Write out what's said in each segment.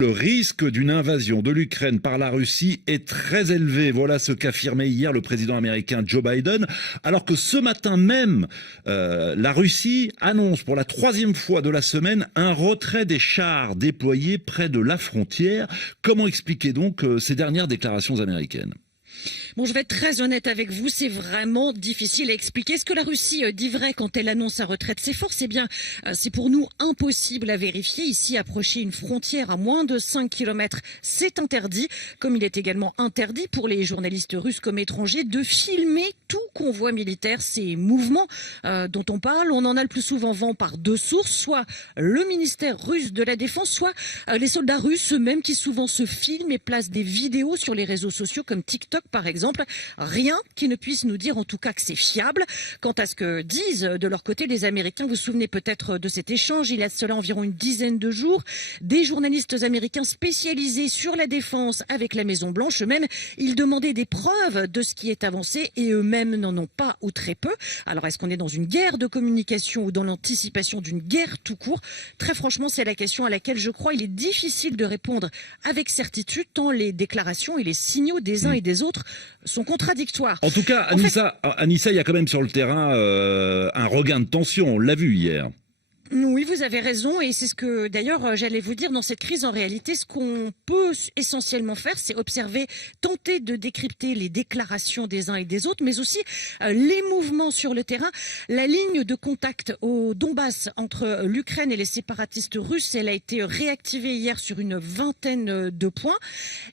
Le risque d'une invasion de l'Ukraine par la Russie est très élevé. Voilà ce qu'affirmait hier le président américain Joe Biden, alors que ce matin même, la Russie annonce pour la troisième fois de la semaine un retrait des chars déployés près de la frontière. Comment expliquer donc ces dernières déclarations américaines ? Bon, je vais être très honnête avec vous, c'est vraiment difficile à expliquer. Ce que la Russie dit vrai quand elle annonce sa retraite de ses forces, eh bien, c'est pour nous impossible à vérifier. Ici, approcher une frontière à moins de 5 km, c'est interdit. Comme il est également interdit pour les journalistes russes comme étrangers de filmer tout convoi militaire. Ces mouvements dont on parle, on en a le plus souvent vent par deux sources, soit le ministère russe de la Défense, soit les soldats russes eux-mêmes qui souvent se filment et placent des vidéos sur les réseaux sociaux comme TikTok par exemple. Rien qui ne puisse nous dire en tout cas que c'est fiable. Quant à ce que disent de leur côté les Américains, vous vous souvenez peut-être de cet échange, il y a cela environ une dizaine de jours, des journalistes américains spécialisés sur la défense avec la Maison-Blanche. Eux-mêmes, ils demandaient des preuves de ce qui est avancé et eux-mêmes n'en ont pas ou très peu. Alors est-ce qu'on est dans une guerre de communication ou dans l'anticipation d'une guerre tout court? Très franchement, c'est la question à laquelle je crois il est difficile de répondre avec certitude tant les déclarations et les signaux des uns et des autres sont contradictoires. En tout cas, Anissa, il y a quand même sur le terrain un regain de tension, on l'a vu hier. Oui, vous avez raison et c'est ce que d'ailleurs j'allais vous dire dans cette crise. En réalité, ce qu'on peut essentiellement faire, c'est observer, tenter de décrypter les déclarations des uns et des autres, mais aussi les mouvements sur le terrain. La ligne de contact au Donbass entre l'Ukraine et les séparatistes russes, elle a été réactivée hier sur une vingtaine de points.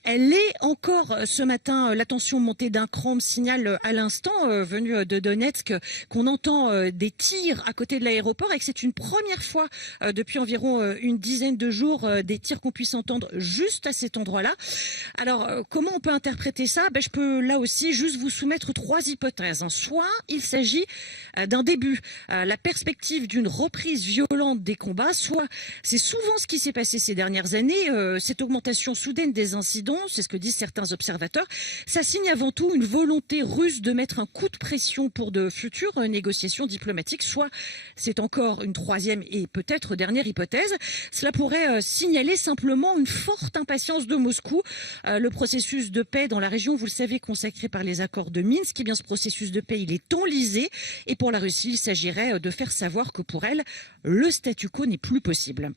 Elle est encore ce matin, la tension montée d'un cran, me signale à l'instant, venu de Donetsk, qu'on entend des tirs à côté de l'aéroport et que c'est une première fois depuis environ une dizaine de jours des tirs qu'on puisse entendre juste à cet endroit-là. Alors, comment on peut interpréter ça? Je peux là aussi juste vous soumettre trois hypothèses. Soit il s'agit d'un début, la perspective d'une reprise violente des combats, soit c'est souvent ce qui s'est passé ces dernières années, cette augmentation soudaine des incidents, c'est ce que disent certains observateurs, ça signe avant tout une volonté russe de mettre un coup de pression pour de futures négociations diplomatiques, soit c'est encore une troisième et peut-être dernière hypothèse, cela pourrait signaler simplement une forte impatience de Moscou. Le processus de paix dans la région, vous le savez, consacré par les accords de Minsk, eh bien ce processus de paix, il est enlisé et pour la Russie, il s'agirait de faire savoir que pour elle, le statu quo n'est plus possible.